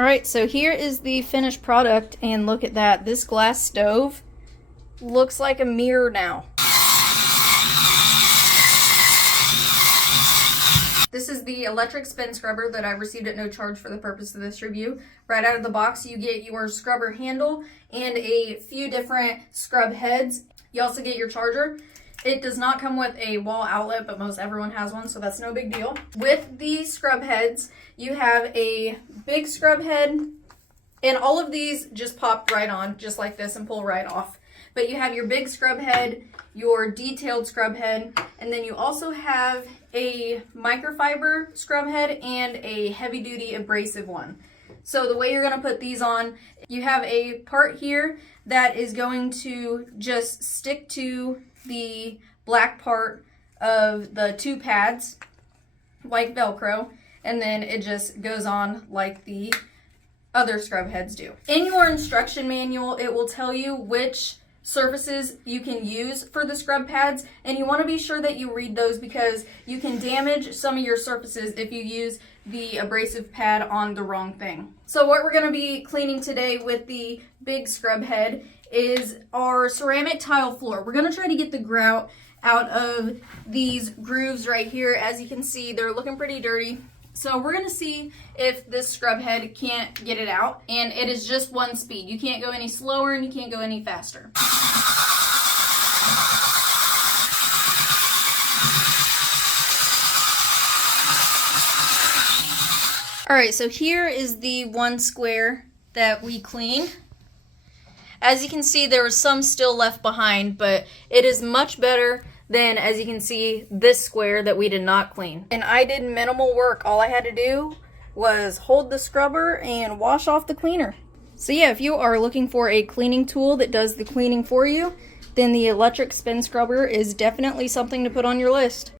Alright, so here is the finished product, and look at that. This glass stove looks like a mirror now. This is the electric spin scrubber that I received at no charge for the purpose of this review. Right out of the box, you get your scrubber handle and a few different scrub heads. You also get your charger. It does not come with a wall outlet, but most everyone has one, so that's no big deal. With the scrub heads, you have a big scrub head, and all of these just pop right on, just like this, and pull right off. But you have your big scrub head, your detailed scrub head, and then you also have a microfiber scrub head and a heavy-duty abrasive one. So the way you're going to put these on, you have a part here that is going to just stick to the black part of the two pads like Velcro, and then it just goes on like the other scrub heads do. In your instruction manual, it will tell you which surfaces you can use for the scrub pads, and you want to be sure that you read those because you can damage some of your surfaces if you use the abrasive pad on the wrong thing. So what we're going to be cleaning today with the big scrub head is our ceramic tile floor. We're going to try to get the grout out of these grooves right here. As you can see, they're looking pretty dirty. So we're going to see if this scrub head can't get it out, and it is just one speed. You can't go any slower and you can't go any faster. Alright, so here is the one square that we cleaned. As you can see, there was some still left behind, but it is much better than, as you can see, this square that we did not clean. And I did minimal work. All I had to do was hold the scrubber and wash off the cleaner. So yeah, if you are looking for a cleaning tool that does the cleaning for you, then the electric spin scrubber is definitely something to put on your list.